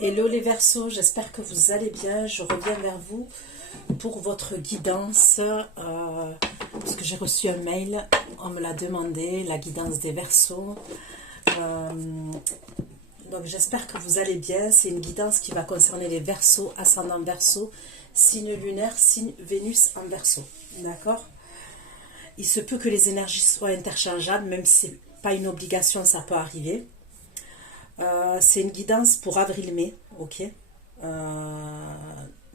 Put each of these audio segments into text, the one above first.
Hello les Verseaux, j'espère que vous allez bien. Je reviens vers vous pour votre guidance parce que j'ai reçu un mail, on me l'a demandé, la guidance des Verseaux. Donc j'espère que vous allez bien. C'est une guidance qui va concerner les Verseaux, ascendant Verseau, signe lunaire, signe Vénus en Verseau. D'accord? Il se peut que les énergies soient interchangeables, même si ce n'est pas une obligation, ça peut arriver. C'est une guidance pour avril-mai, ok.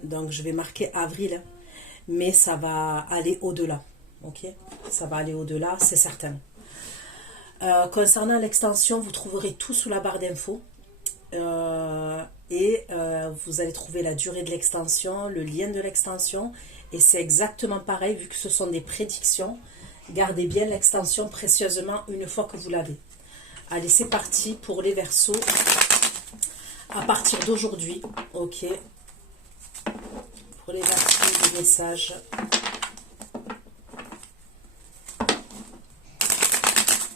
Donc je vais marquer avril, mais ça va aller au-delà, ok. Ça va aller au-delà, c'est certain. Concernant l'extension, vous trouverez tout sous la barre d'infos. Vous allez trouver la durée de l'extension, le lien de l'extension, et c'est exactement pareil vu que ce sont des prédictions. Gardez bien l'extension précieusement une fois que vous l'avez. Allez, c'est parti pour les Verseaux à partir d'aujourd'hui, ok. Pour les Verseaux, des messages.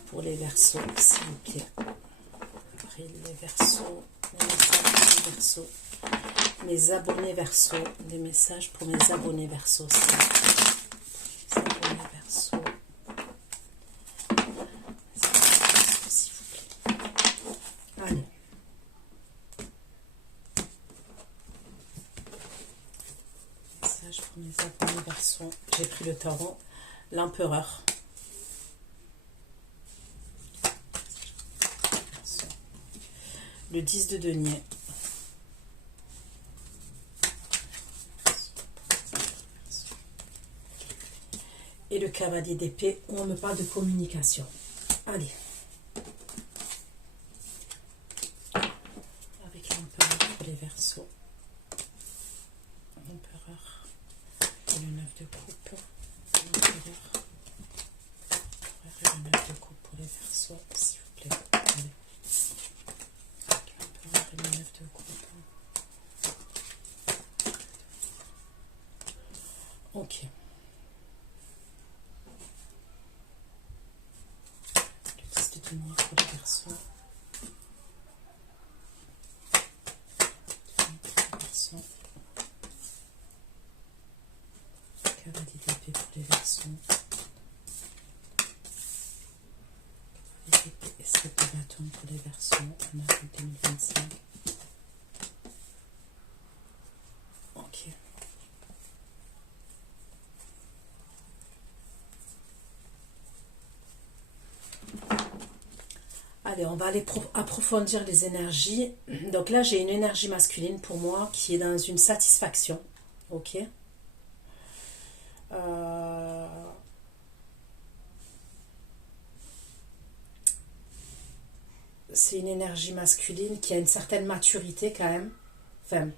Pour les Verseaux, s'il vous plaît. Après les Verseaux, les messages des Verseaux. Mes abonnés Verseaux, des messages pour mes abonnés Verseaux, s'il vous plaît. Les abonnés Verseaux. Allez. Message pour mes abonnés Verseaux. J'ai pris le tarot, l'empereur. Le 10 de denier. Et le cavalier d'épée où on me parle de communication. Allez. Avec l'empereur pour les Verseaux. L'empereur. Et le 9 de coupe. L'empereur. Et le 9 de coupe pour les Verseaux, s'il vous plaît. Allez. L'empereur et le 9 de coupe. Ok. Le 10 de denier pour les Verseaux. Cavalier d'épée pour les Verseaux. Cavalier d'épée et 7 de bâton pour les Verseaux en avril 2025. Ok. Allez, on va aller approfondir les énergies. Donc là, j'ai une énergie masculine pour moi qui est dans une satisfaction. Ok. C'est une énergie masculine qui a une certaine maturité quand même. Enfin,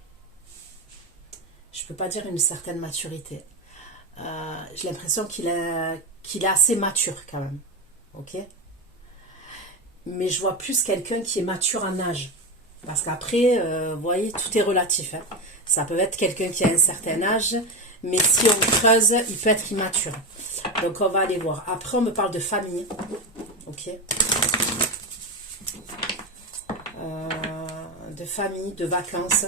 je peux pas dire une certaine maturité. J'ai l'impression qu'il est assez mature quand même. Ok. Mais je vois plus quelqu'un qui est mature en âge. Parce qu'après, vous voyez, tout est relatif. Hein. Ça peut être quelqu'un qui a un certain âge, mais si on creuse, il peut être immature. Donc on va aller voir. Après, on me parle de famille. Ok. De famille, de vacances.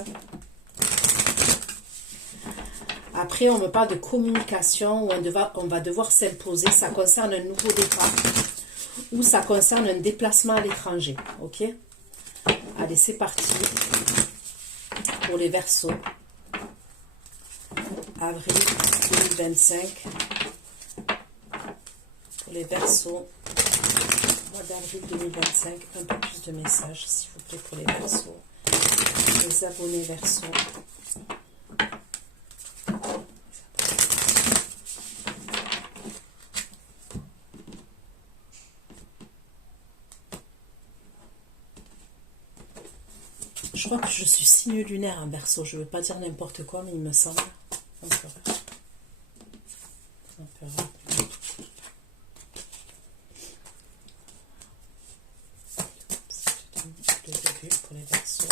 Après, on me parle de communication, où on va devoir s'imposer. Ça concerne un nouveau départ. Ou ça concerne un déplacement à l'étranger. Ok. Allez, c'est parti. Pour les Verseaux. Avril 2025. Pour les Verseaux. Mois d'avril 2025. Un peu plus de messages, s'il vous plaît, pour les Verseaux. Les abonnés Verseaux. Je crois que je suis signe lunaire en Verseau. Je ne veux pas dire n'importe quoi, mais il me semble. Empereur. Empereur. Le début pour les Verseaux.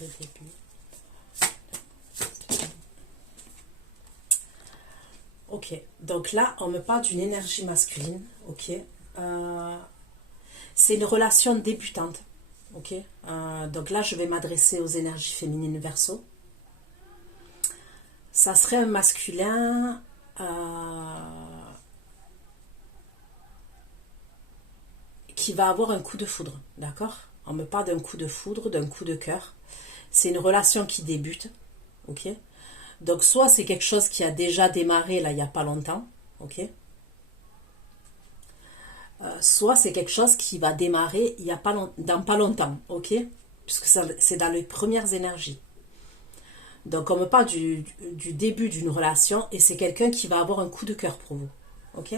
Le début. Ok, donc là, on me parle d'une énergie masculine, ok. c'est une relation débutante. Ok. Donc là, je vais m'adresser aux énergies féminines Verseau. Ça serait un masculin qui va avoir un coup de foudre, d'accord? On me parle d'un coup de foudre, d'un coup de cœur. C'est une relation qui débute, ok? Donc soit c'est quelque chose qui a déjà démarré là il n'y a pas longtemps, ok? Soit c'est quelque chose qui va démarrer il y a pas dans pas longtemps, ok? Puisque c'est dans les premières énergies. Donc on me parle du début d'une relation et c'est quelqu'un qui va avoir un coup de cœur pour vous, ok?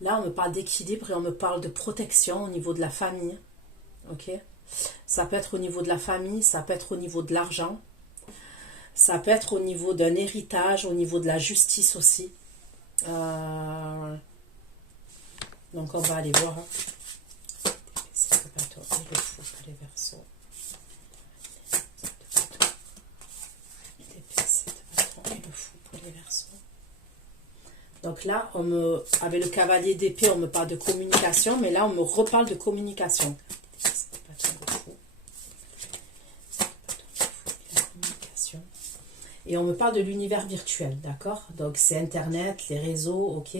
Là, on me parle d'équilibre et on me parle de protection au niveau de la famille. Ok? Ça peut être au niveau de la famille, ça peut être au niveau de l'argent, ça peut être au niveau d'un héritage, au niveau de la justice aussi. Donc, on va aller voir. Les Verseaux. Donc là, avec le cavalier d'épée, on me parle de communication, mais là, on me reparle de communication. Et on me parle de l'univers virtuel, d'accord? Donc c'est Internet, les réseaux, ok?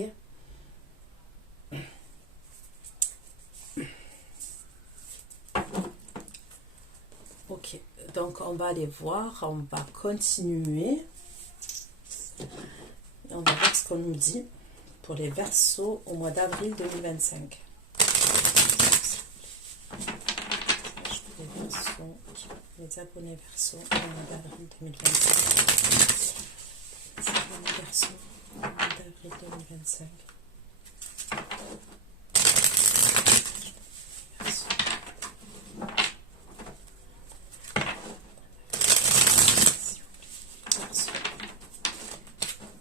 Ok, donc on va aller voir, on va continuer. Et on va voir ce qu'on nous dit pour les Verseaux au mois d'avril 2025. Les abonnés Verseaux au mois d'avril 2025. Les abonnés Verseaux au mois d'avril 2025.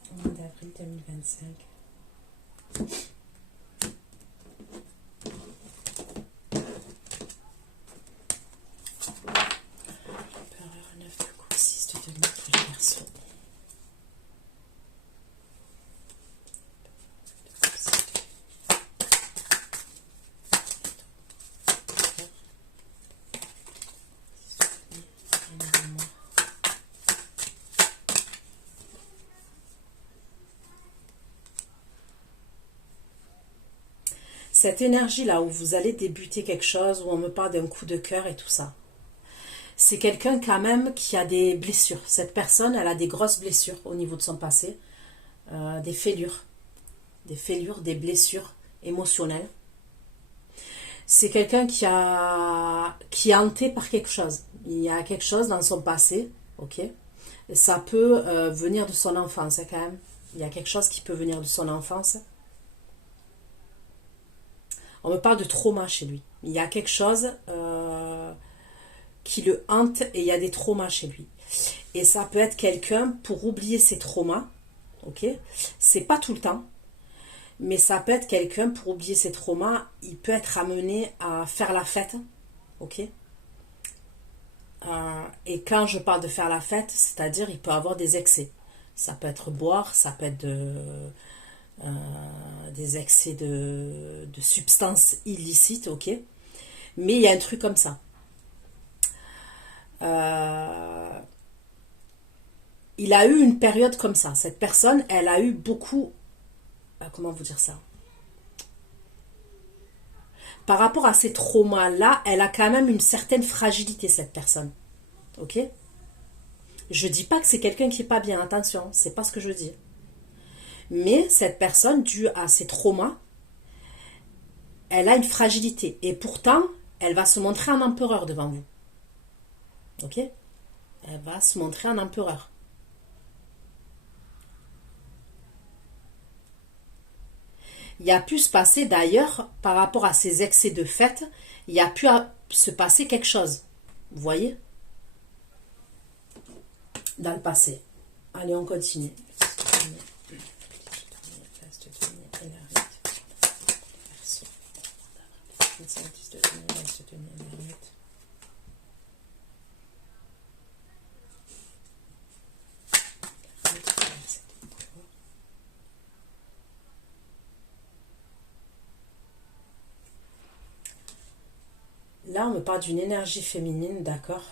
Au mois d'avril 2025. Cette énergie-là où vous allez débuter quelque chose, où on me parle d'un coup de cœur et tout ça, c'est quelqu'un quand même qui a des blessures. Cette personne, elle a des grosses blessures au niveau de son passé, des fêlures, des blessures émotionnelles. C'est quelqu'un qui est hanté par quelque chose. Il y a quelque chose dans son passé, ok? Ça peut venir de son enfance quand même. Il y a quelque chose qui peut venir de son enfance. On me parle de trauma chez lui. Il y a quelque chose qui le hante et il y a des traumas chez lui. Et ça peut être quelqu'un pour oublier ses traumas. Ok? C'est pas tout le temps. Mais ça peut être quelqu'un pour oublier ses traumas. Il peut être amené à faire la fête. Ok? Et quand je parle de faire la fête, c'est-à-dire il peut avoir des excès. Ça peut être boire, ça peut être des excès de substances illicites, ok? Mais il y a un truc comme ça. Il a eu une période comme ça. Cette personne, elle a eu beaucoup... comment vous dire ça? Par rapport à ces traumas-là, elle a quand même une certaine fragilité, cette personne. Ok? Je dis pas que c'est quelqu'un qui est pas bien, attention, c'est pas ce que je dis. Mais cette personne, due à ses traumas, elle a une fragilité. Et pourtant, elle va se montrer un empereur devant vous. Ok? Elle va se montrer un empereur. Il y a pu se passer d'ailleurs, par rapport à ces excès de fête, il y a pu se passer quelque chose. Vous voyez? Dans le passé. Allez, on continue. Là, on me parle d'une énergie féminine, d'accord,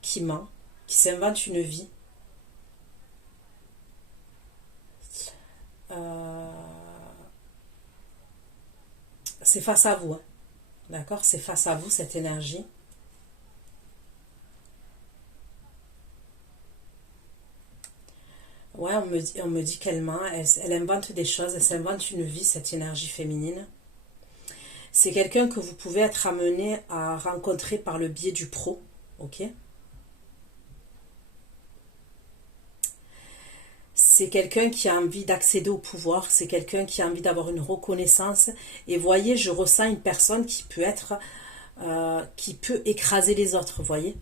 qui ment, qui s'invente une vie. C'est face à vous, hein. D'accord, c'est face à vous cette énergie. Ouais, on me dit qu'elle ment, elle invente des choses, elle s'invente une vie, cette énergie féminine. C'est quelqu'un que vous pouvez être amené à rencontrer par le biais du pro, ok? C'est quelqu'un qui a envie d'accéder au pouvoir, c'est quelqu'un qui a envie d'avoir une reconnaissance. Et voyez, je ressens une personne qui peut être, qui peut écraser les autres, voyez.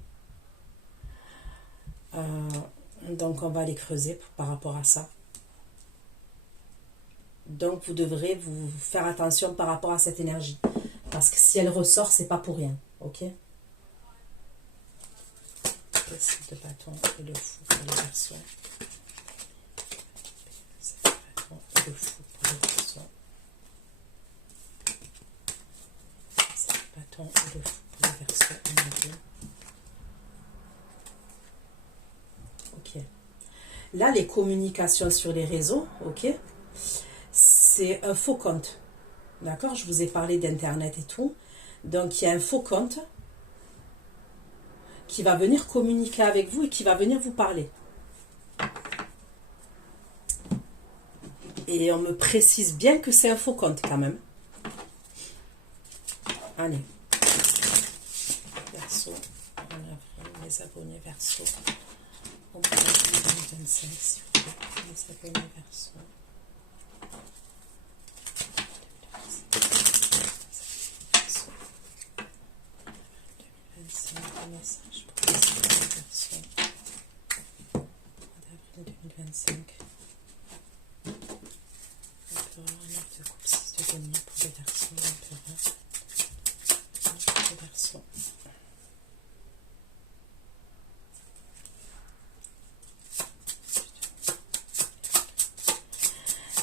Donc on va les creuser par rapport à ça. Donc vous devrez vous faire attention par rapport à cette énergie. Parce que si elle ressort, c'est pas pour rien, ok? Le 7 de bâton et le fou pour les versions. Le fou pour les garçons. C'est le bâton et le fou pour les garçons. Ok. Là, les communications sur les réseaux, ok, c'est un faux compte. D'accord? Je vous ai parlé d'internet et tout. Donc, il y a un faux compte qui va venir communiquer avec vous et qui va venir vous parler. Et on me précise bien que c'est un faux compte quand même. Allez. Verseau. En avril, les abonnés Verseau. Au mois d'avril 2025, s'il vous plaît. Les abonnés Verseau. Message pour les abonnés Verseau. Au mois d'avril 2025. L'empereur, 9 de coupe, 6 de denier pour les garçons, l'empereur, pour les garçons.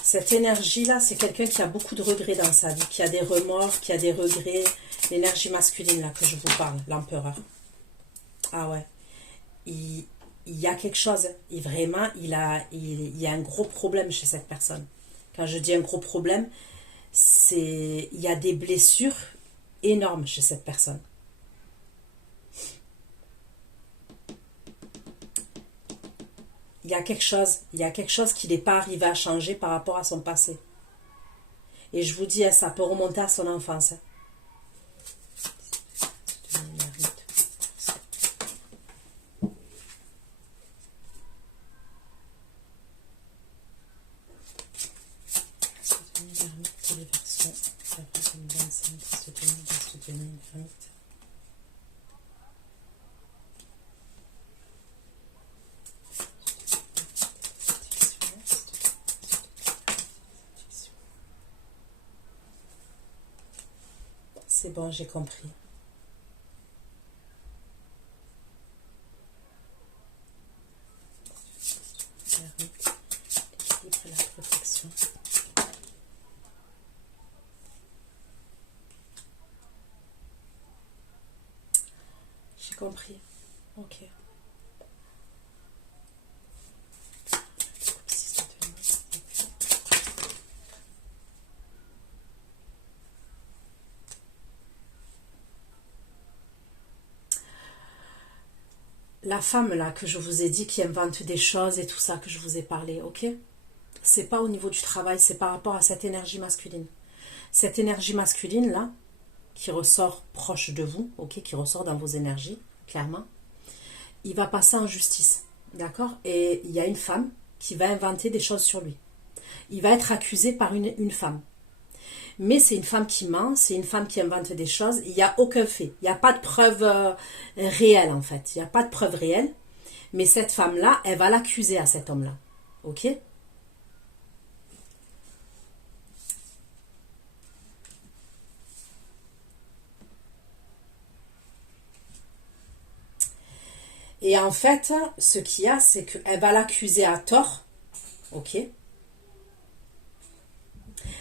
Cette énergie-là, c'est quelqu'un qui a beaucoup de regrets dans sa vie, qui a des remords, qui a des regrets. L'énergie masculine, là, que je vous parle, l'empereur. Ah ouais. Il y a quelque chose, et vraiment, il y a un gros problème chez cette personne. Quand je dis un gros problème, il y a des blessures énormes chez cette personne. Il y a quelque chose qui n'est pas arrivé à changer par rapport à son passé. Et je vous dis, ça peut remonter à son enfance. C'est bon, j'ai compris. L'équilibre et la protection. J'ai compris. Ok. La femme là que je vous ai dit qui invente des choses et tout ça que je vous ai parlé, ok? C'est pas au niveau du travail, c'est par rapport à cette énergie masculine. Cette énergie masculine là, qui ressort proche de vous, ok? Qui ressort dans vos énergies, clairement, il va passer en justice, d'accord? Et il y a une femme qui va inventer des choses sur lui. Il va être accusé par une femme. Mais c'est une femme qui ment, c'est une femme qui invente des choses, il n'y a aucun fait, il n'y a pas de preuve réelle en fait, il n'y a pas de preuve réelle, mais cette femme-là, elle va l'accuser à cet homme-là, ok? Et en fait, ce qu'il y a, c'est qu'elle va l'accuser à tort. Ok.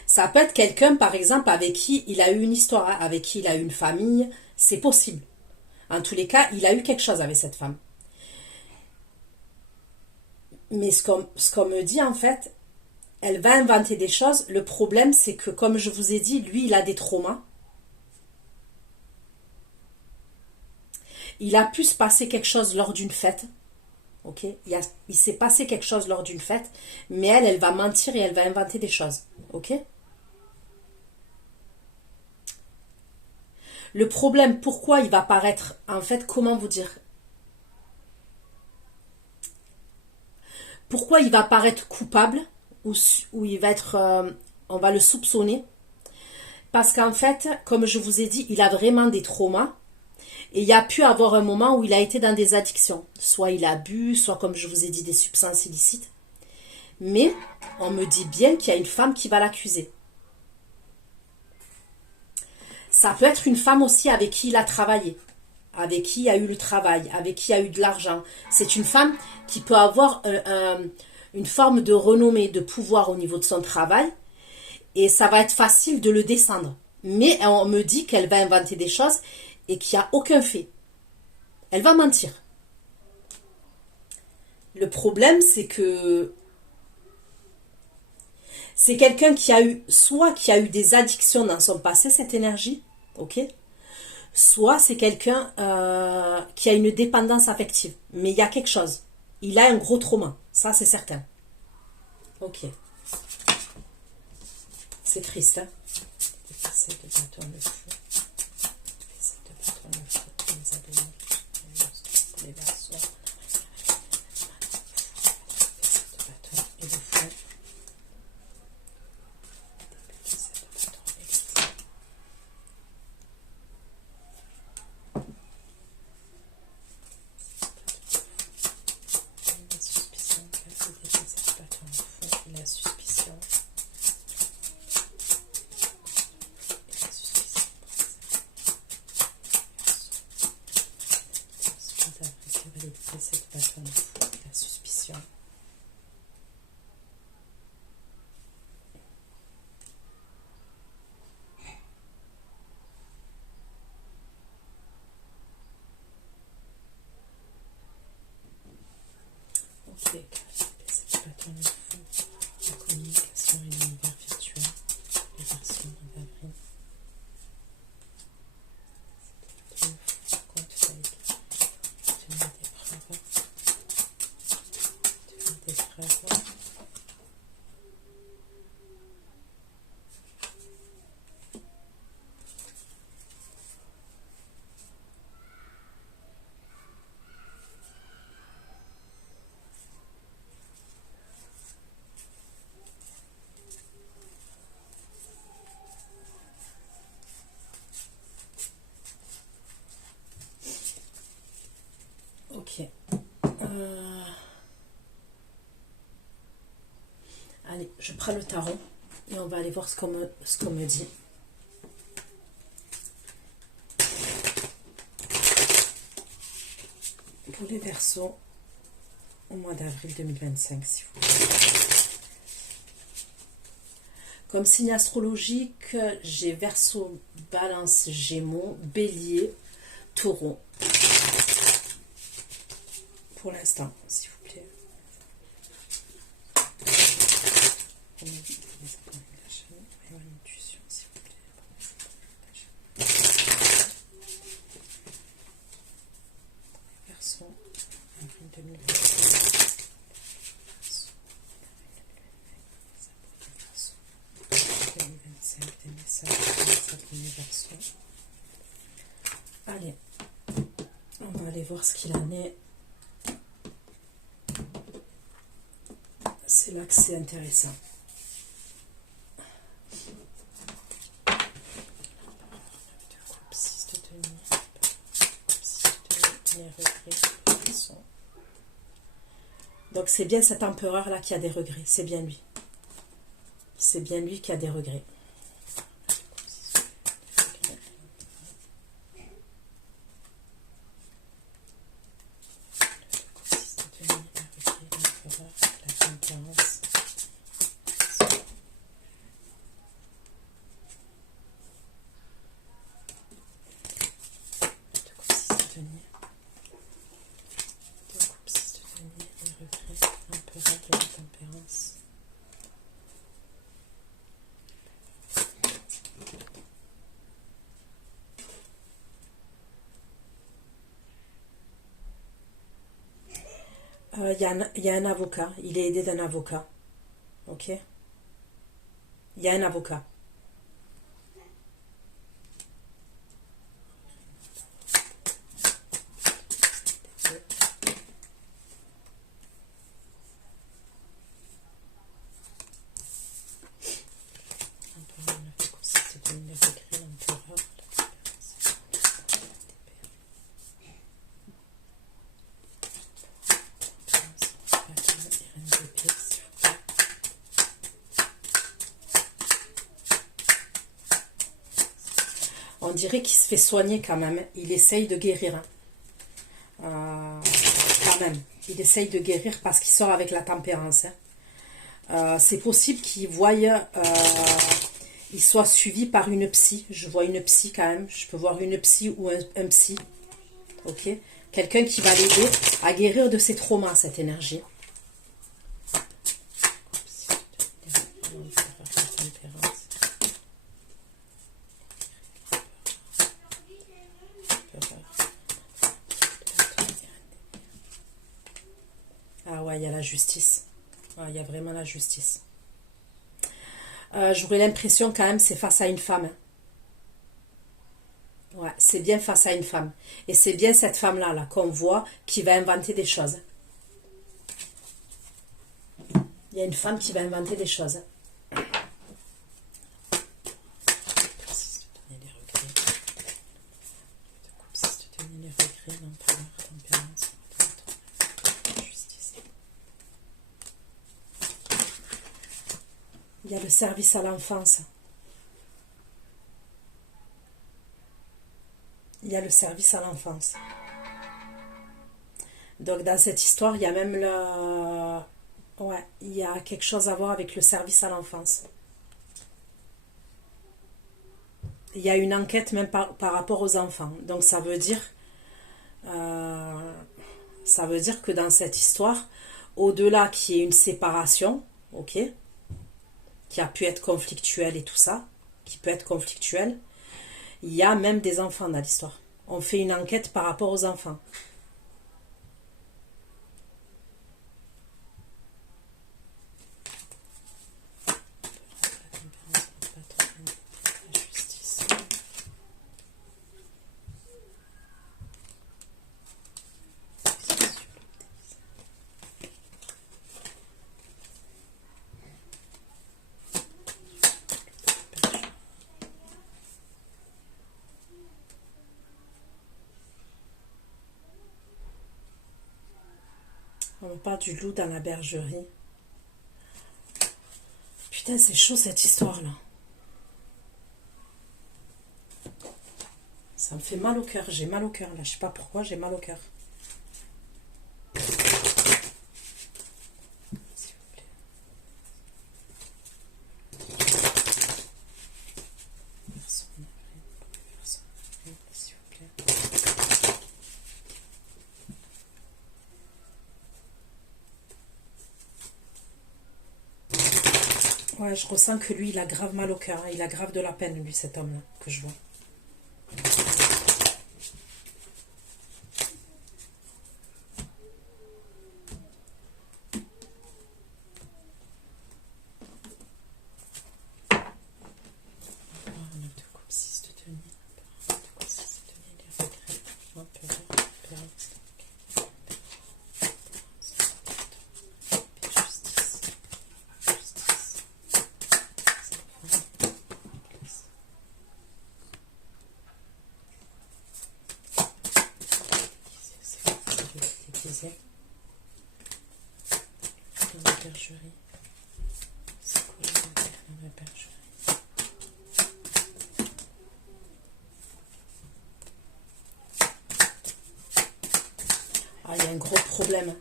Ça peut être quelqu'un, par exemple, avec qui il a eu une histoire, hein, avec qui il a eu une famille. C'est possible. En tous les cas, il a eu quelque chose avec cette femme. Mais ce qu'on me dit, en fait, elle va inventer des choses. Le problème, c'est que, comme je vous ai dit, lui, il a des traumas. Il a pu se passer quelque chose lors d'une fête. Ok, il s'est passé quelque chose lors d'une fête, mais elle va mentir et elle va inventer des choses. Ok. Le problème, pourquoi il va paraître, en fait, comment vous dire, pourquoi il va paraître coupable ou il va être, on va le soupçonner, parce qu'en fait, comme je vous ai dit, il a vraiment des traumas. Et il y a pu avoir un moment où il a été dans des addictions. Soit il a bu, soit comme je vous ai dit, des substances illicites. Mais on me dit bien qu'il y a une femme qui va l'accuser. Ça peut être une femme aussi avec qui il a travaillé, avec qui il a eu le travail, avec qui il a eu de l'argent. C'est une femme qui peut avoir une forme de renommée, de pouvoir au niveau de son travail. Et ça va être facile de le descendre. Mais on me dit qu'elle va inventer des choses et qu'il n'y a aucun fait. Elle va mentir. Le problème, c'est que c'est quelqu'un qui a eu, soit qui a eu des addictions dans son passé, cette énergie, ok, soit c'est quelqu'un qui a une dépendance affective. Mais il y a quelque chose. Il a un gros trauma, ça c'est certain. Ok. C'est triste, hein. Essaye de battre le feu. Essaye de battre le feu. Les abonnés, les monstres, les versos. Essaye de battre et le feu. La suspicion. Cette bâton de fou, la suspicion. Ok, cette bâton de fou, la communication et l'univers virtuel, les versions d'avril. Compte fake, tu mets des preuves. Des preuves. Ok. Allez, je prends le tarot et on va aller voir ce qu'on me dit. Pour les Verseaux, au mois d'avril 2025, s'il vous plaît. Comme signe astrologique, j'ai Verseau, Balance, Gémeaux, Bélier, Taureau. Pour l'instant, s'il vous plaît. Verseau, avril 2025. 2025, des messages pour les Verseaux. Allez, on va aller voir ce qu'il en est. C'est là que c'est intéressant. Donc c'est bien cet empereur là qui a des regrets, c'est bien lui. C'est bien lui qui a des regrets. Il y a un avocat. Il est aidé d'un avocat. Ok. Il y a un avocat. On dirait qu'il se fait soigner quand même. Il essaye de guérir. Quand même. Il essaye de guérir parce qu'il sort avec la tempérance. C'est possible qu'il voie, il soit suivi par une psy. Je vois une psy quand même. Je peux voir une psy ou un psy. Ok. Quelqu'un qui va l'aider à guérir de ses traumas, cette énergie. Ah ouais, il y a la justice. Ah, il y a vraiment la justice. J'aurais l'impression quand même c'est face à une femme. Ouais, c'est bien face à une femme. Et c'est bien cette femme-là là, qu'on voit qui va inventer des choses. Il y a une femme qui va inventer des choses. Il y a le service à l'enfance. Il y a le service à l'enfance. Donc dans cette histoire, il y a même le... Ouais, il y a quelque chose à voir avec le service à l'enfance. Il y a une enquête même par rapport aux enfants. Donc euh, ça veut dire que dans cette histoire, au-delà qu'il y ait une séparation, ok, qui a pu être conflictuelle et tout ça, qui peut être conflictuelle, il y a même des enfants dans l'histoire. On fait une enquête par rapport aux enfants. On parle du loup dans la bergerie. Putain, c'est chaud cette histoire-là. Ça me fait mal au cœur. J'ai mal au cœur là. Je sais pas pourquoi, j'ai mal au cœur. S'il vous plaît. Personne, s'il vous plaît. Ouais, je ressens que lui, il a grave mal au cœur. Il a grave de la peine, lui, cet homme-là, que je vois. Dans la bergerie. C'est quoi dans la bergerie? Ah, il y a un gros problème.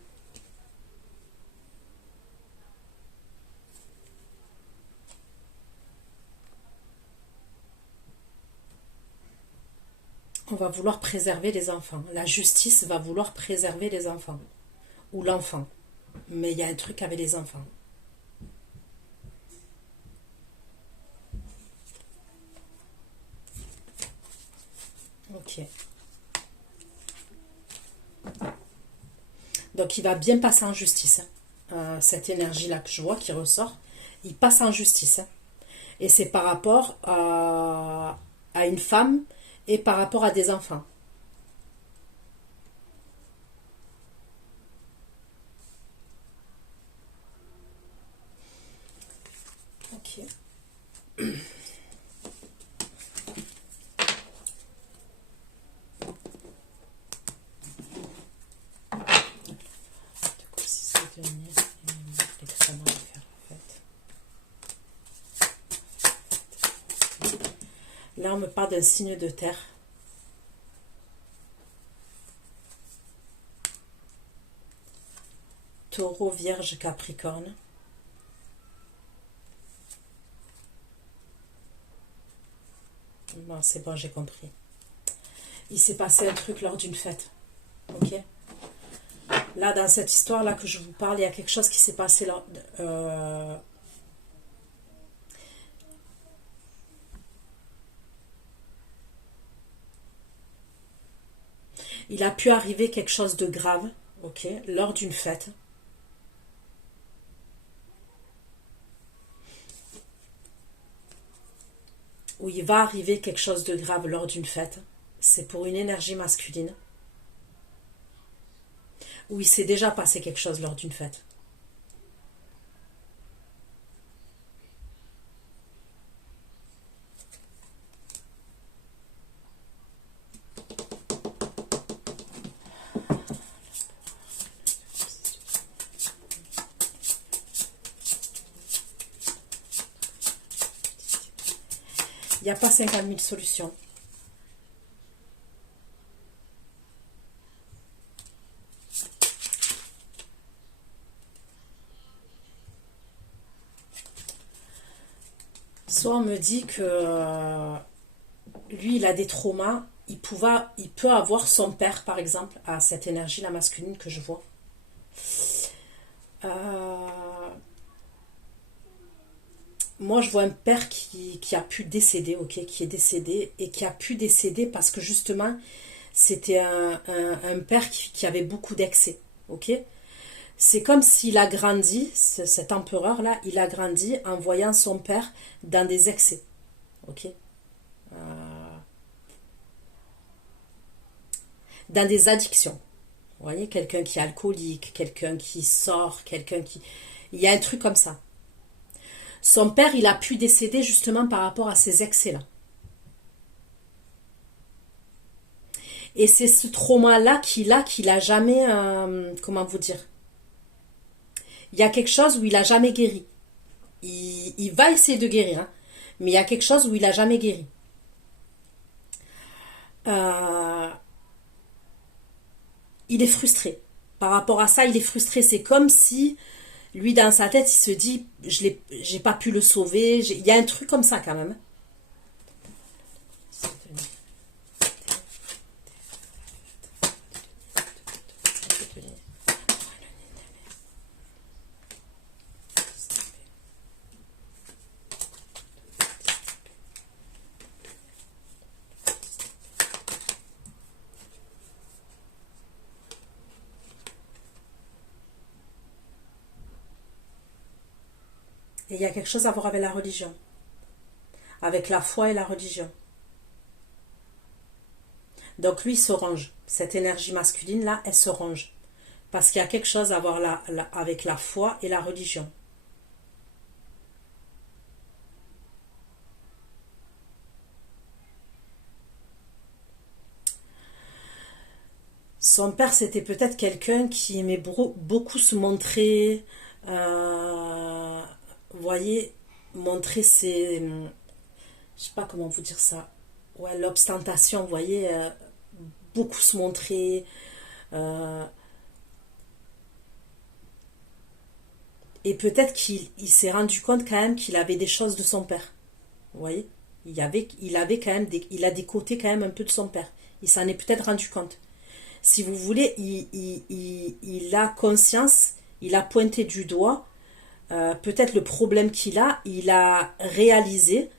On va vouloir préserver les enfants. La justice va vouloir préserver les enfants. Ou l'enfant. Mais il y a un truc avec les enfants. Ok. Donc il va bien passer en justice, hein. Cette énergie-là que je vois qui ressort, il passe en justice, hein. Et c'est par rapport à une femme et par rapport à des enfants. Ok. Là, on me parle d'un signe de terre. Taureau, Vierge, Capricorne. Bon, c'est bon, j'ai compris. Il s'est passé un truc lors d'une fête. Ok. Là, dans cette histoire-là que je vous parle, il y a quelque chose qui s'est passé lors... il a pu arriver quelque chose de grave, ok, lors d'une fête. Où il va arriver quelque chose de grave lors d'une fête. C'est pour une énergie masculine. Où il s'est déjà passé quelque chose lors d'une fête. Il n'y a pas 50 000 solutions. Soit on me dit que lui, il a des traumas. Il peut avoir son père, par exemple, à cette énergie, la masculine que je vois. Moi, je vois un père qui a pu décéder, ok, qui est décédé, et qui a pu décéder parce que justement, c'était un père qui avait beaucoup d'excès, ok. C'est comme s'il a grandi, cet empereur-là, il a grandi en voyant son père dans des excès, ok. Dans des addictions. Vous voyez, quelqu'un qui est alcoolique, quelqu'un qui sort, quelqu'un qui... Il y a un truc comme ça. Son père, il a pu décéder justement par rapport à ces excès-là. Et c'est ce trauma-là qu'il a jamais... comment vous dire? Il y a quelque chose où il a jamais guéri. Il va essayer de guérir, hein, mais il y a quelque chose où il a jamais guéri. Il est frustré. Par rapport à ça, il est frustré. C'est comme si, lui, dans sa tête, il se dit, j'ai pas pu le sauver. Il y a un truc comme ça, quand même. Et il y a quelque chose à voir avec la religion. Avec la foi et la religion. Donc lui, il se range. Cette énergie masculine-là, elle se range. Parce qu'il y a quelque chose à voir avec la foi et la religion. Son père, c'était peut-être quelqu'un qui aimait beaucoup se montrer, vous voyez, montrer ses... Je sais pas comment vous dire ça. Ouais, l'ostentation, vous voyez, beaucoup se montrer. euh, et peut-être qu'il s'est rendu compte quand même qu'il avait des choses de son père. Vous voyez, il avait quand même il a des côtés quand même un peu de son père. Il s'en est peut-être rendu compte. Si vous voulez, il a conscience, il a pointé du doigt peut-être le problème il a réalisé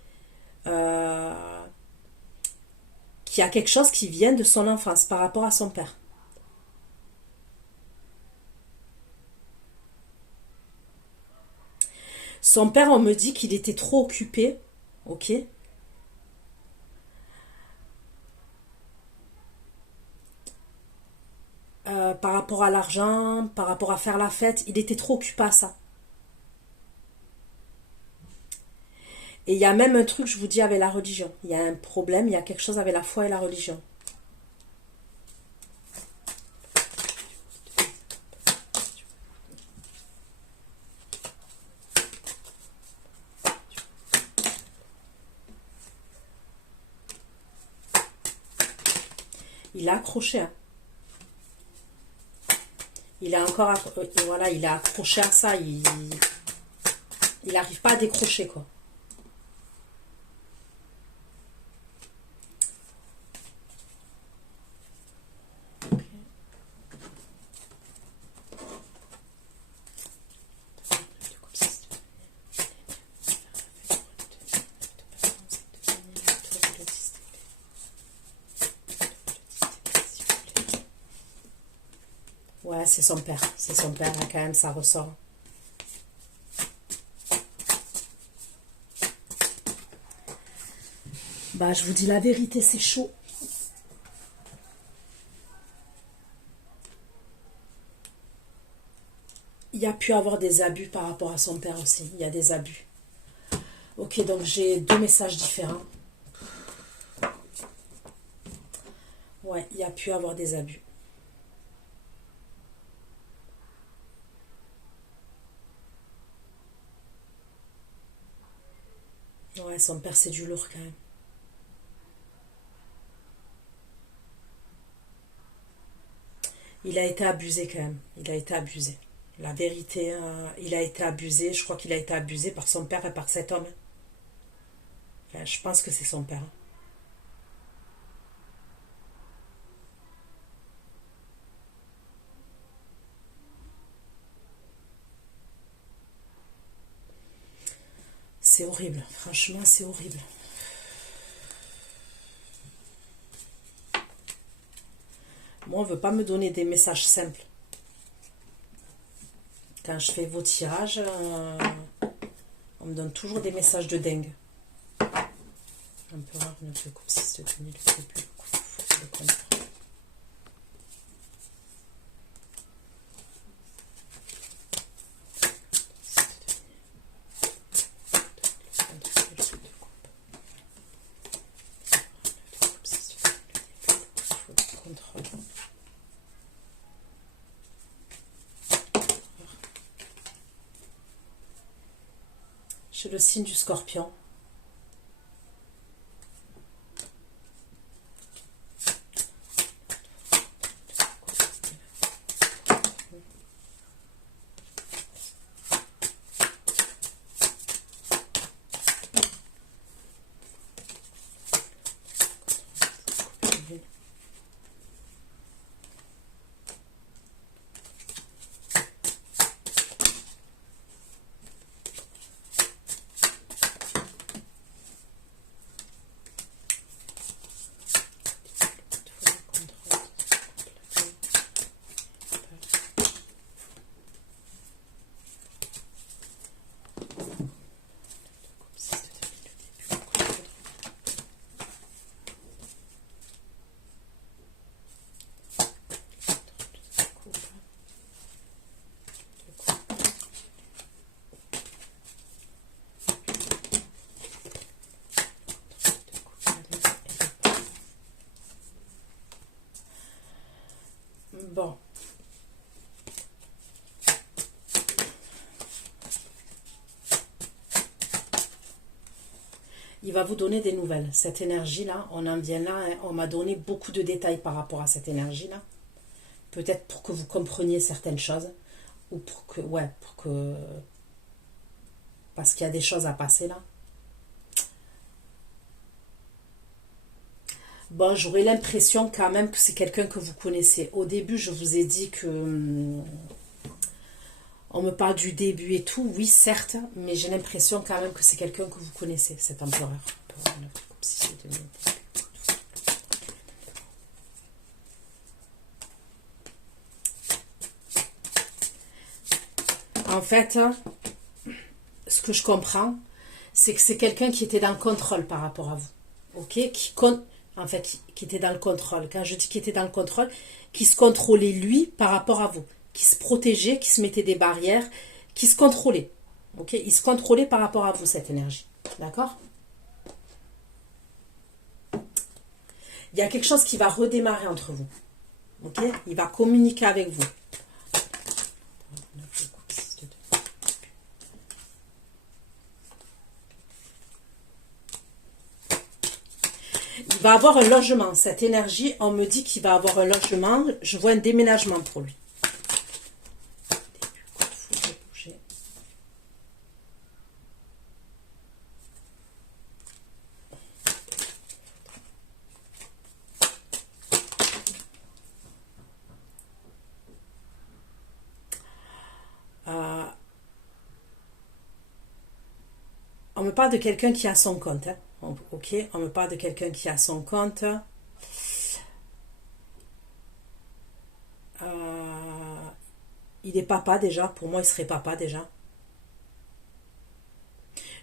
euh, qu'il y a quelque chose qui vient de son enfance par rapport à son père. Son père, on me dit qu'il était trop occupé, ok? Par rapport à l'argent, par rapport à faire la fête, il était trop occupé à ça. Et il y a même un truc, je vous dis, avec la religion. Il y a un problème, il y a quelque chose avec la foi et la religion. Il a accroché, hein. Il a encore, voilà, il a accroché à ça. Il n'arrive pas à décrocher, quoi. Ouais, c'est son père. C'est son père, là, quand même, ça ressort. Bah, je vous dis la vérité, c'est chaud. Il y a pu avoir des abus par rapport à son père aussi. Il y a des abus. Ok, donc j'ai deux messages différents. Ouais, il y a pu avoir des abus. Ouais, son père, c'est du lourd quand même. Il a été abusé quand même. Il a été abusé. La vérité, il a été abusé. Je crois qu'il a été abusé par son père et par cet homme. Enfin, je pense que c'est son père. C'est horrible. Franchement, c'est horrible. Moi, on ne veut pas me donner des messages simples. Quand je fais vos tirages, on me donne toujours des messages de dingue. Empereur, 9 de coupe, 6 de denier, le triple, le contre. J'ai le signe du Scorpion. Bon. Il va vous donner des nouvelles. Cette énergie-là, on en vient là, hein, on m'a donné beaucoup de détails par rapport à cette énergie-là. Peut-être pour que vous compreniez certaines choses. Ou pour que, ouais, pour que... Parce qu'il y a des choses à passer là. Bon, j'aurais l'impression quand même que c'est quelqu'un que vous connaissez. Au début, je vous ai dit que... on me parle du début et tout, oui, certes, mais j'ai l'impression quand même que c'est quelqu'un que vous connaissez, cet empereur. En fait, ce que je comprends, c'est que c'est quelqu'un qui était dans le contrôle par rapport à vous. Ok, en fait, qui était dans le contrôle. Quand je dis qu'il était dans le contrôle, qui se contrôlait lui par rapport à vous, qui se protégeait, qui se mettait des barrières, qui se contrôlait. Ok, il se contrôlait par rapport à vous, cette énergie. D'accord? Il y a quelque chose qui va redémarrer entre vous. Ok, il va communiquer avec vous. Il va avoir un logement. Cette énergie, on me dit qu'il va avoir un logement. Je vois un déménagement pour lui. On me parle de quelqu'un qui a son compte. Hein. Ok, on me parle de quelqu'un qui a son compte. Il est papa déjà. Pour moi, il serait papa déjà.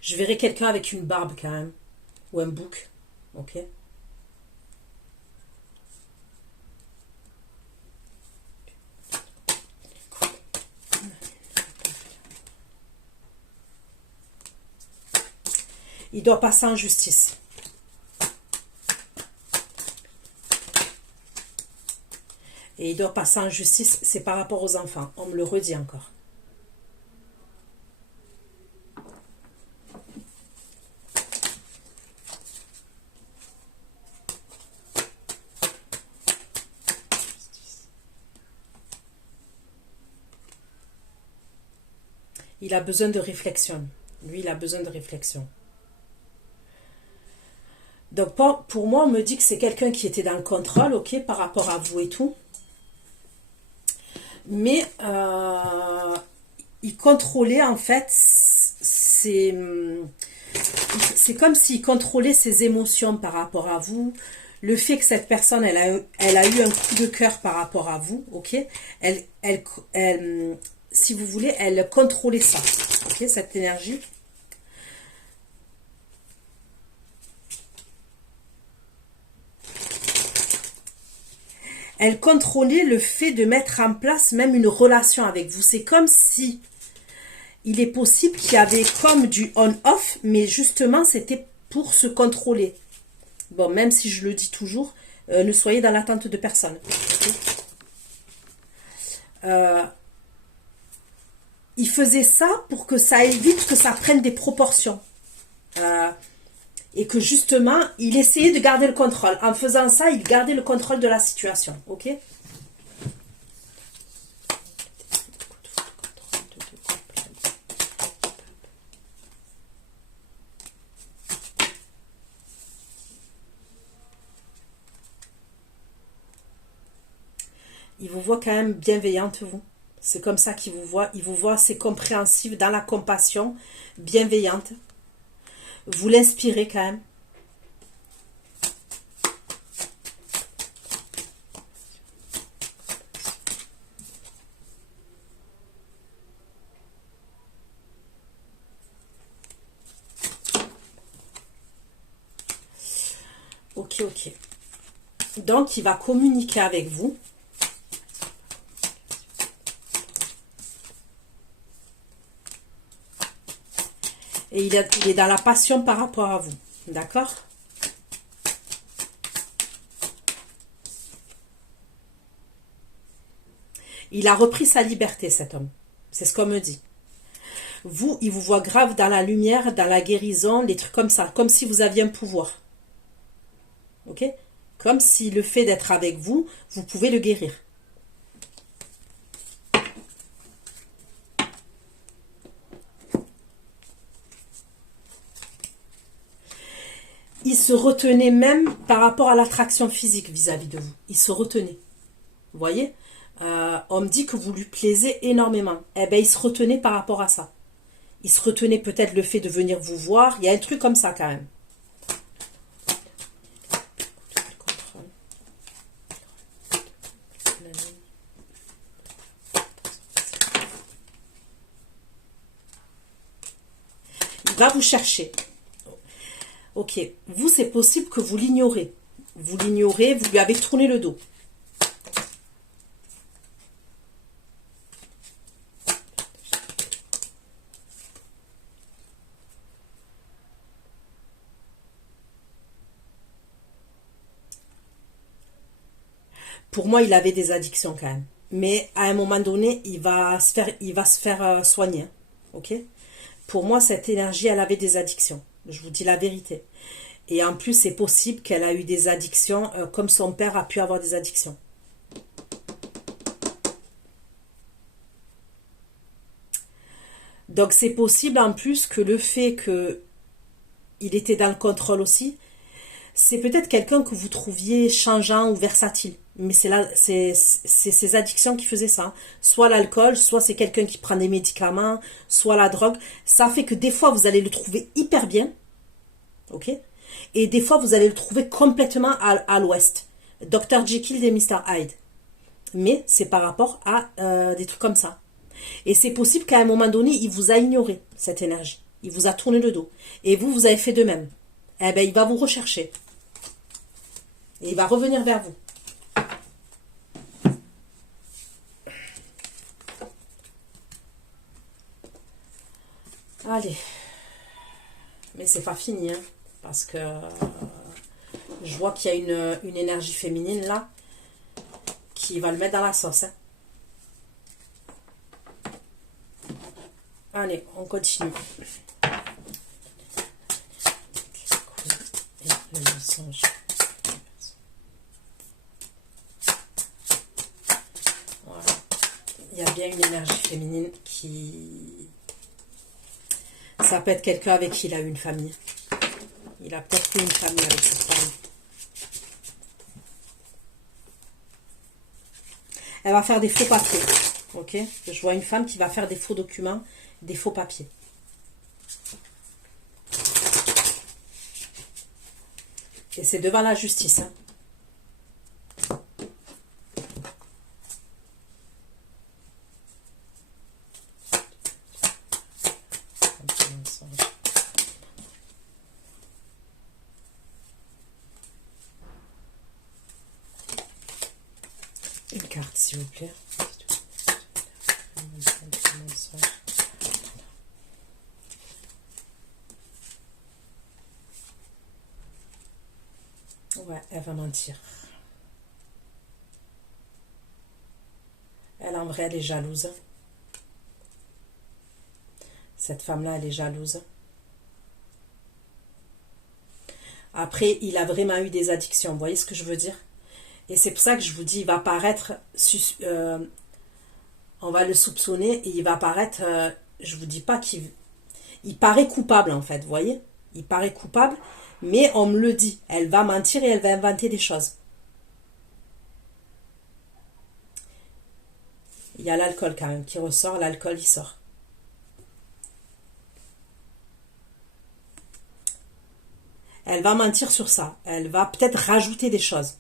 Je verrais quelqu'un avec une barbe quand même. Ou un bouc. Ok. Il doit passer en justice. Et il doit passer en justice, c'est par rapport aux enfants. On me le redit encore. Il a besoin de réflexion. Lui, il a besoin de réflexion. Donc, pour moi, on me dit que c'est quelqu'un qui était dans le contrôle, ok, par rapport à vous et tout. Mais il contrôlait, en fait, c'est comme s'il contrôlait ses émotions par rapport à vous. Le fait que cette personne, elle a eu un coup de cœur par rapport à vous, ok. Si vous voulez, elle contrôlait ça, ok, cette énergie. Elle contrôlait le fait de mettre en place même une relation avec vous. C'est comme si il est possible qu'il y avait comme du on-off, mais justement, c'était pour se contrôler. Bon, même si je le dis toujours, ne soyez dans l'attente de personne. Il faisait ça pour que ça évite que ça prenne des proportions. Et que justement, il essayait de garder le contrôle. En faisant ça, il gardait le contrôle de la situation. Ok ? Il vous voit quand même bienveillante, vous. C'est comme ça qu'il vous voit. Il vous voit assez compréhensive, dans la compassion, bienveillante. Vous l'inspirez quand même. Ok, ok. Donc, il va communiquer avec vous. Et il est dans la passion par rapport à vous. D'accord ? Il a repris sa liberté, cet homme. C'est ce qu'on me dit. Vous, il vous voit grave dans la lumière, dans la guérison, les trucs comme ça. Comme si vous aviez un pouvoir. Ok ? Comme si le fait d'être avec vous, vous pouvez le guérir. Il se retenait même par rapport à l'attraction physique vis-à-vis de vous. Il se retenait. Vous voyez ? On me dit que vous lui plaisez énormément. Eh bien, il se retenait par rapport à ça. Il se retenait peut-être le fait de venir vous voir. Il y a un truc comme ça quand même. va vous chercher. Ok, vous, c'est possible que vous l'ignorez. Vous l'ignorez, vous lui avez tourné le dos. Pour moi, il avait des addictions quand même. Mais à un moment donné, il va se faire soigner. Ok? Pour moi, cette énergie, elle avait des addictions. Je vous dis la vérité. Et en plus, c'est possible qu'elle a eu des addictions, comme son père a pu avoir des addictions. Donc, c'est possible en plus que le fait que il était dans le contrôle aussi, c'est peut-être quelqu'un que vous trouviez changeant ou versatile. Mais c'est ces addictions qui faisaient ça. Soit l'alcool, soit c'est quelqu'un qui prend des médicaments, soit la drogue. Ça fait que des fois, vous allez le trouver hyper bien. Ok? Et des fois, vous allez le trouver complètement à l'ouest. Dr. Jekyll et Mr. Hyde. Mais c'est par rapport à des trucs comme ça. Et c'est possible qu'à un moment donné, il vous a ignoré, cette énergie. Il vous a tourné le dos. Et vous, vous avez fait de même. Eh bien, il va vous rechercher. Et il va revenir vers vous. Allez. Mais c'est pas fini, hein. Parce que je vois qu'il y a une énergie féminine là qui va le mettre dans la sauce. Hein. Allez, on continue. Et le mensonge. Voilà. Il y a bien une énergie féminine qui... Ça peut être quelqu'un avec qui il a eu une famille. Il a peut-être eu une famille avec cette femme. Elle va faire des faux papiers. Ok? Je vois une femme qui va faire des faux documents, des faux papiers. Et c'est devant la justice. Hein. Une carte, s'il vous plaît. Ouais, elle va mentir. Elle, en vrai, elle est jalouse. Cette femme-là, elle est jalouse. Après, il a vraiment eu des addictions. Vous voyez ce que je veux dire? Et c'est pour ça que je vous dis, il va paraître... on va le soupçonner et il va paraître... je vous dis pas qu'il... Il paraît coupable, en fait, vous voyez? Il paraît coupable, mais on me le dit. Elle va mentir et elle va inventer des choses. Il y a l'alcool quand même qui ressort. L'alcool, il sort. Elle va mentir sur ça. Elle va peut-être rajouter des choses.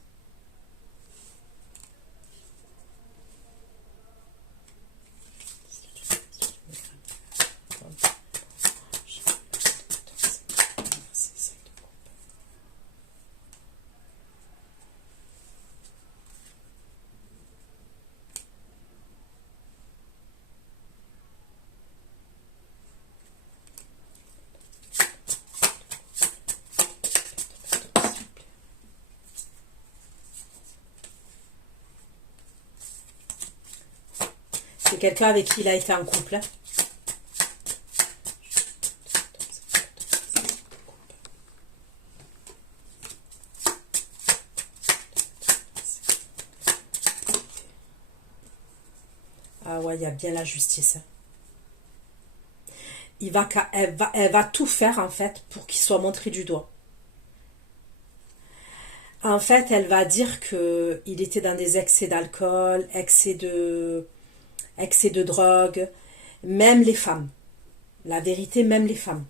C'est quelqu'un avec qui il a été en couple. Hein. Ah ouais, il y a bien la justice. Hein. Elle va tout faire en fait pour qu'il soit montré du doigt. En fait, elle va dire que il était dans des excès d'alcool, excès de drogue, même les femmes. La vérité, même les femmes.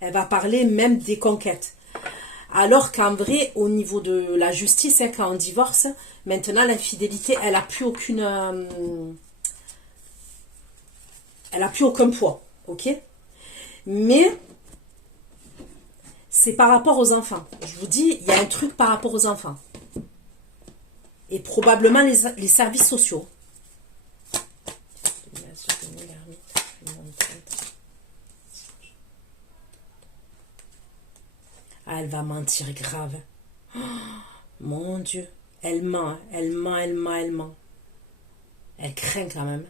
Elle va parler même des conquêtes. Alors qu'en vrai, au niveau de la justice, hein, quand on divorce, maintenant l'infidélité, elle a plus aucune... elle a plus aucun poids, ok? Mais c'est par rapport aux enfants. Je vous dis, il y a un truc par rapport aux enfants. Et probablement les services sociaux. Ah, elle va mentir grave. Oh, mon Dieu. Elle ment, elle ment, elle ment, elle ment. Elle craint quand même.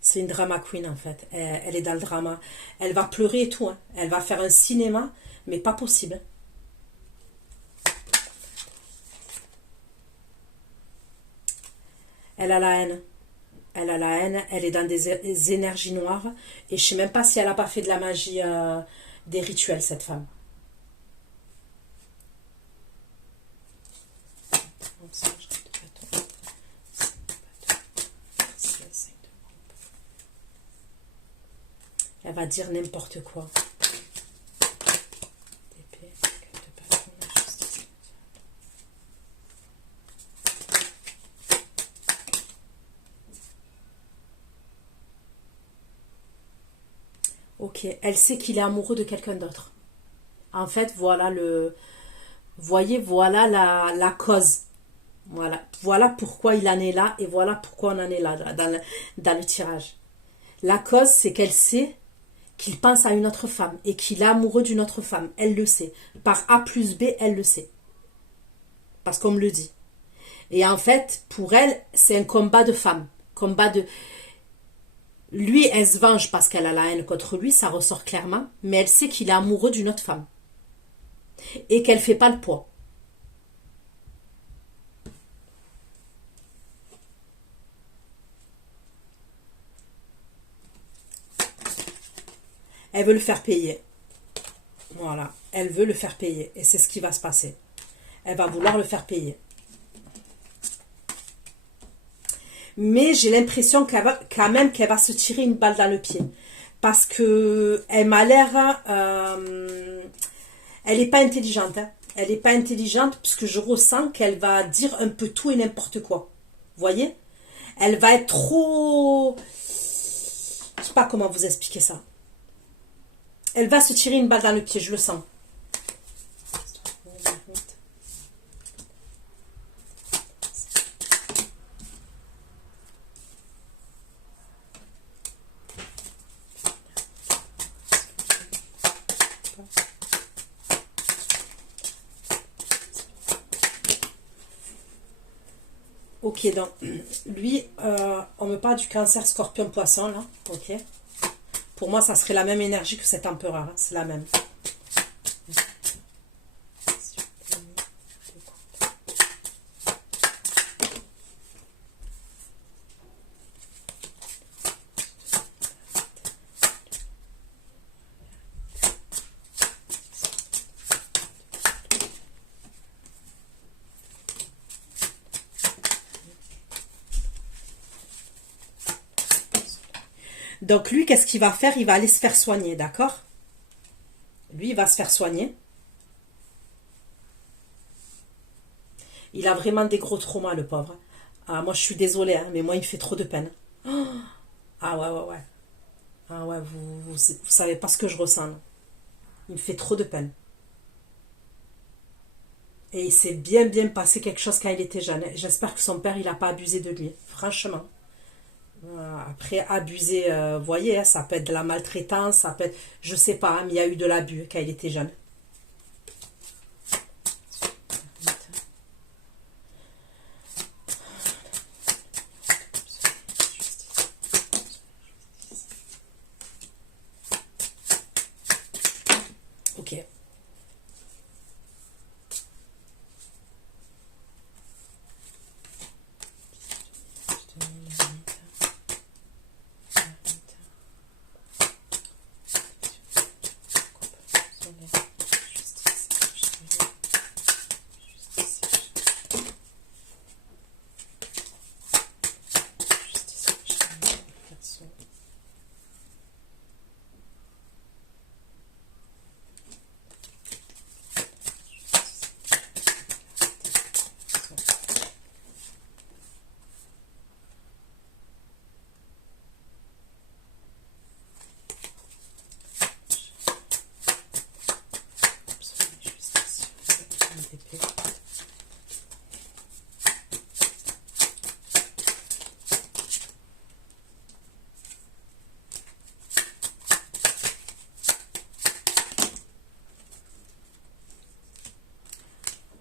C'est une drama queen en fait. Elle est dans le drama. Elle va pleurer et tout. Hein. Elle va faire un cinéma, mais pas possible. Elle a la haine. Elle a la haine. Elle est dans des énergies noires. Et je sais même pas si elle n'a pas fait de la magie, des rituels, cette femme. Elle va dire n'importe quoi. Ok, elle sait qu'il est amoureux de quelqu'un d'autre. En fait, voilà le... Voyez, voilà la cause. Voilà pourquoi il en est là et voilà pourquoi on en est là dans le tirage. La cause, c'est qu'elle sait qu'il pense à une autre femme et qu'il est amoureux d'une autre femme. Elle le sait. Par A plus B, elle le sait. Parce qu'on me le dit. Et en fait, pour elle, c'est un combat de femmes. Combat de... Lui, elle se venge parce qu'elle a la haine contre lui, ça ressort clairement. Mais elle sait qu'il est amoureux d'une autre femme. Et qu'elle ne fait pas le poids. Elle veut le faire payer. Voilà. Elle veut le faire payer. Et c'est ce qui va se passer. Elle va vouloir le faire payer. Mais j'ai l'impression qu'elle va, quand même qu'elle va se tirer une balle dans le pied. Parce que elle m'a l'air... elle n'est pas intelligente. Hein. Elle n'est pas intelligente puisque je ressens qu'elle va dire un peu tout et n'importe quoi. Vous voyez? Elle va être trop... Je ne sais pas comment vous expliquer ça. Elle va se tirer une balle dans le pied, je le sens. Ok, donc, lui, on me parle du cancer scorpion poisson, là. Ok. Pour moi, ça serait la même énergie que cet empereur. Hein. C'est la même. Donc lui, qu'est-ce qu'il va faire? Il va aller se faire soigner, d'accord? Lui, il va se faire soigner. Il a vraiment des gros traumas, le pauvre. Ah, moi, je suis désolée, hein, mais moi, il me fait trop de peine. Oh, ah ouais, ouais, ouais. Ah ouais, vous savez pas ce que je ressens. Là. Il me fait trop de peine. Et il s'est bien, bien passé quelque chose quand il était jeune. J'espère que son père, il n'a pas abusé de lui. Franchement. Après, abuser, vous voyez, hein, ça peut être de la maltraitance, ça peut être, je sais pas, hein, mais il y a eu de l'abus quand il était jeune. Ok.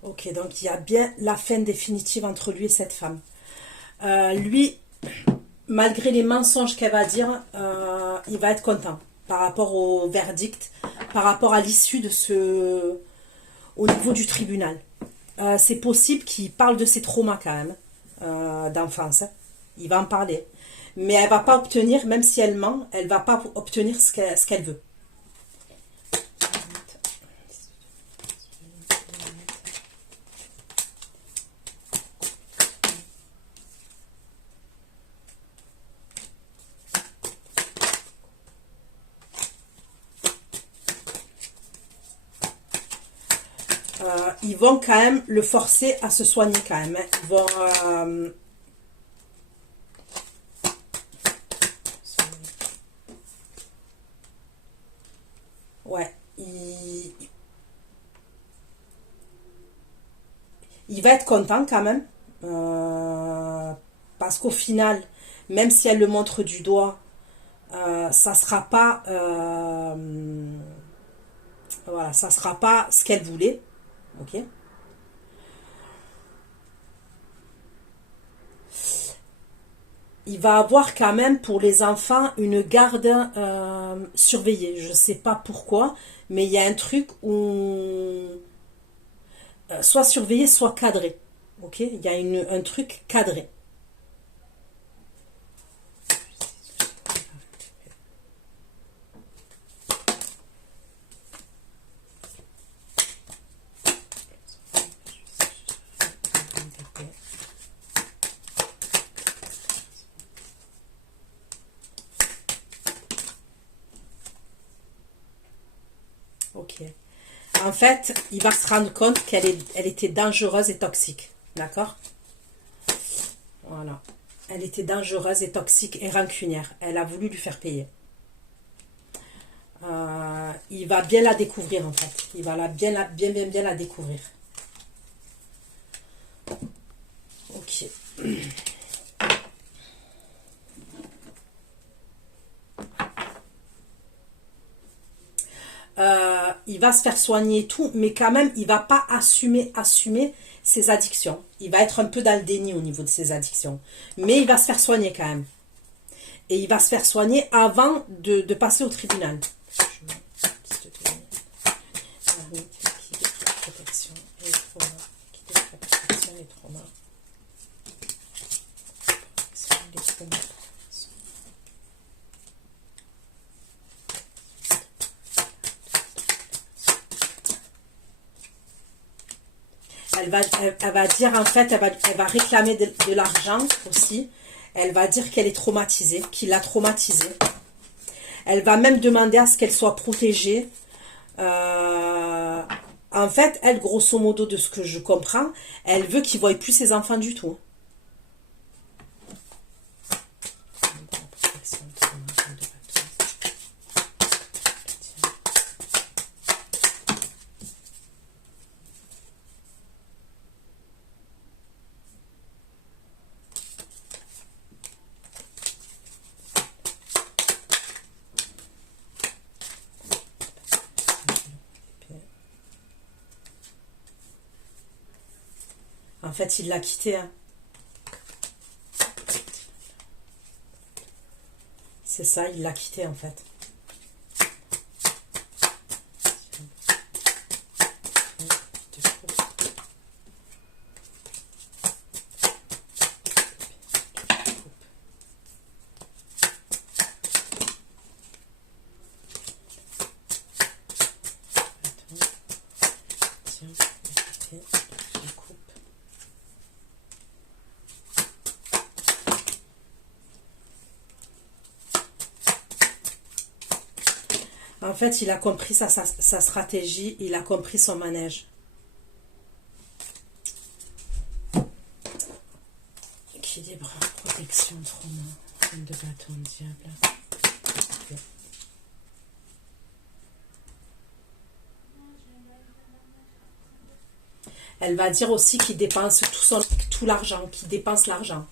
Ok, donc il y a bien la fin définitive entre lui et cette femme. Lui, malgré les mensonges qu'elle va dire, il va être content par rapport au verdict, par rapport à l'issue de ce... au niveau du tribunal. C'est possible qu'il parle de ses traumas quand même, d'enfance. Hein. Il va en parler. Mais elle va pas obtenir, même si elle ment, elle va pas obtenir ce qu'elle veut. Ils vont quand même le forcer à se soigner quand même. Hein. Ils vont... ouais. Il va être content quand même. Parce qu'au final, même si elle le montre du doigt, ça sera pas... voilà, ça sera pas ce qu'elle voulait. Ok. Il va avoir quand même pour les enfants une garde surveillée. Je sais pas pourquoi, mais il y a un truc où soit surveillé, soit cadré. Ok, il y a un truc cadré. Ok. En fait, il va se rendre compte elle était dangereuse et toxique. D'accord? Voilà. Elle était dangereuse et toxique et rancunière. Elle a voulu lui faire payer. Il va bien la découvrir en fait. Il va bien la découvrir. Ok. Il va se faire soigner et tout, mais quand même, il va pas assumer ses addictions. Il va être un peu dans le déni au niveau de ses addictions. Mais il va se faire soigner quand même. Et il va se faire soigner avant de passer au tribunal. Elle va dire en fait, elle va réclamer de l'argent aussi. Elle va dire qu'elle est traumatisée, qu'il l'a traumatisée. Elle va même demander à ce qu'elle soit protégée. En fait, elle, grosso modo, de ce que je comprends, elle veut qu'il ne voie plus ses enfants du tout. En fait, il l'a quitté. Hein. C'est ça, il l'a quitté en fait. En fait, il a compris sa stratégie, il a compris son manège. Équilibre, protection, trauma, reine de bâton, diable. Okay. Elle va dire aussi qu'il dépense tout l'argent, qu'il dépense l'argent.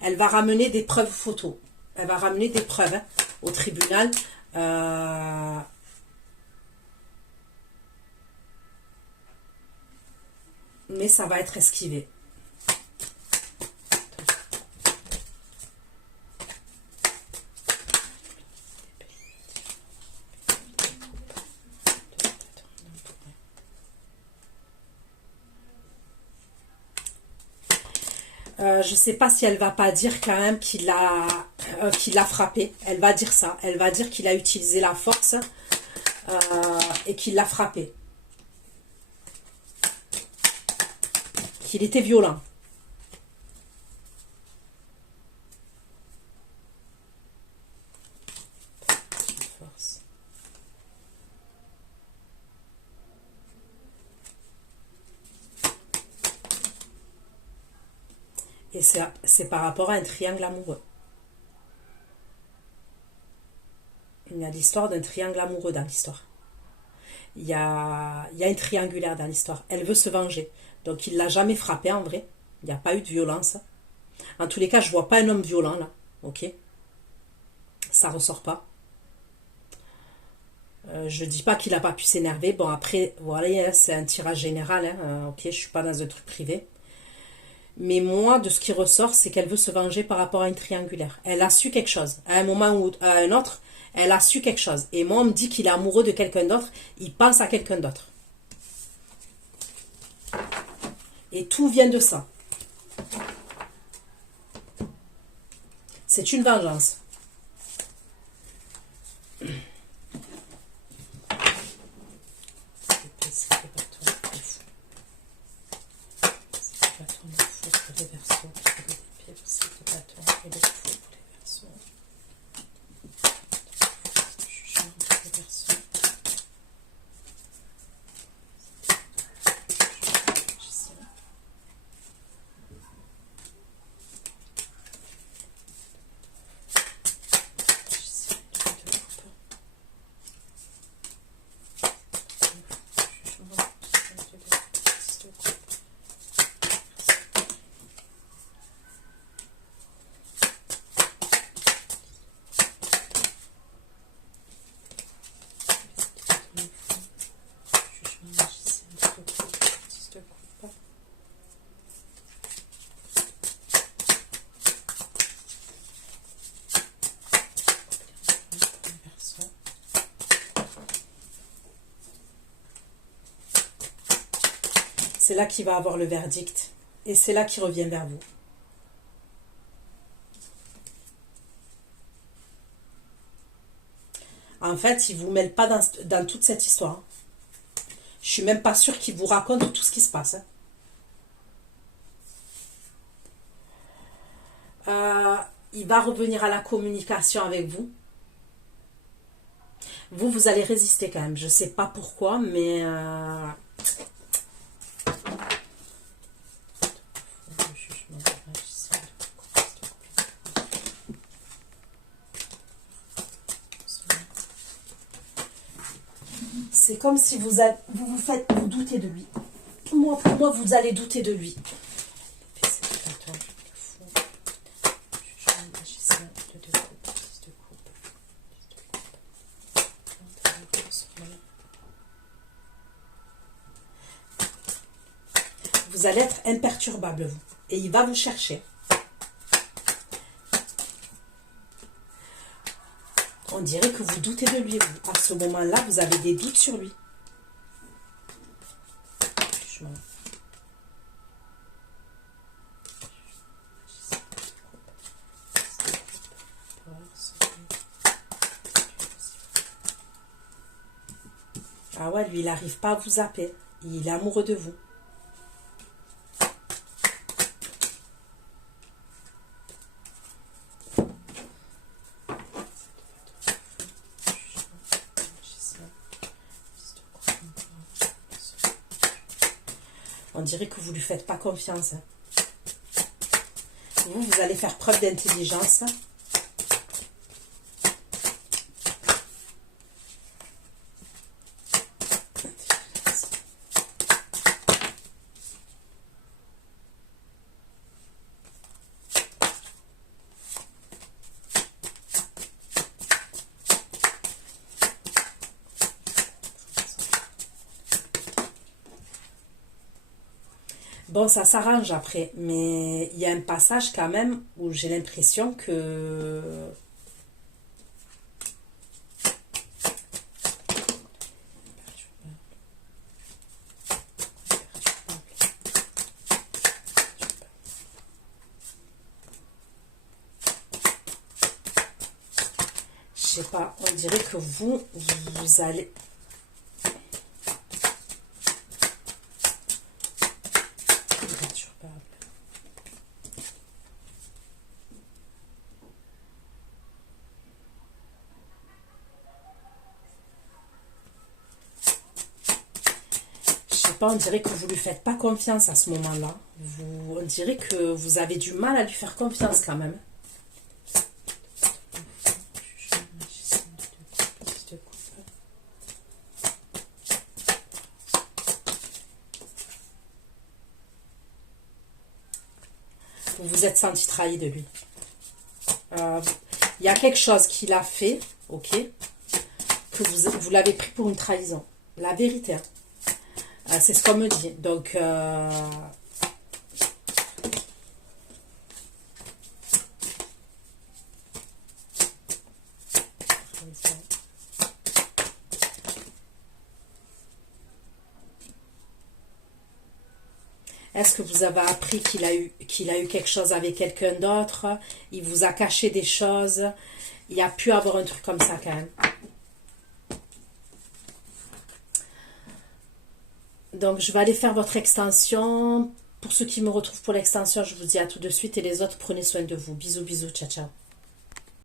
Elle va ramener des preuves photos. Elle va ramener des preuves hein, au tribunal. mais ça va être esquivé. Je sais pas si elle va pas dire quand même qu'il l'a frappé. Elle va dire ça. Elle va dire qu'il a utilisé la force et qu'il l'a frappé. Qu'il était violent. Force. Et c'est par rapport à un triangle amoureux. Il y a l'histoire d'un triangle amoureux dans l'histoire. Il y a un triangulaire dans l'histoire. Elle veut se venger. Donc il ne l'a jamais frappé en vrai. Il n'y a pas eu de violence. En tous les cas, je ne vois pas un homme violent là. Ok. Ça ne ressort pas. Je ne dis pas qu'il n'a pas pu s'énerver. Bon après, voilà, c'est un tirage général. Ok, je ne suis pas dans un truc privé. Mais moi, de ce qui ressort, c'est qu'elle veut se venger par rapport à une triangulaire. Elle a su quelque chose. À un moment ou à un autre, elle a su quelque chose. Et moi, on me dit qu'il est amoureux de quelqu'un d'autre. Il pense à quelqu'un d'autre. Et tout vient de ça. C'est une vengeance. C'est là qu'il va avoir le verdict. Et c'est là qu'il revient vers vous. En fait, il ne vous mêle pas dans toute cette histoire. Je ne suis même pas sûre qu'il vous raconte tout ce qui se passe. Il va revenir à la communication avec vous. Vous allez résister quand même. Je ne sais pas pourquoi, mais... C'est comme si vous doutez de lui. Pour moi, vous allez douter de lui. Vous allez être imperturbable, vous. Et il va vous chercher. On dirait que vous doutez de lui, vous. À ce moment-là, vous avez des doutes sur lui. Ah ouais, lui, il n'arrive pas à vous zapper. Il est amoureux de vous. On dirait que vous ne lui faites pas confiance. Vous allez faire preuve d'intelligence. Bon, ça s'arrange après, mais il y a un passage quand même où j'ai l'impression que... Je sais pas, on dirait que vous allez... Imperturbable. Je sais pas, on dirait que vous lui faites pas confiance à ce moment-là. On dirait que vous avez du mal à lui faire confiance quand même. Vous vous êtes senti trahi de lui. Il y a quelque chose qu'il a fait, ok, que vous l'avez pris pour une trahison. La vérité, hein. C'est ce qu'on me dit. Donc, est-ce que vous avez appris qu'il a eu quelque chose avec quelqu'un d'autre? Il vous a caché des choses? Il y a pu avoir un truc comme ça quand même. Donc, je vais aller faire votre extension. Pour ceux qui me retrouvent pour l'extension, je vous dis à tout de suite. Et les autres, prenez soin de vous. Bisous, bisous, ciao, ciao.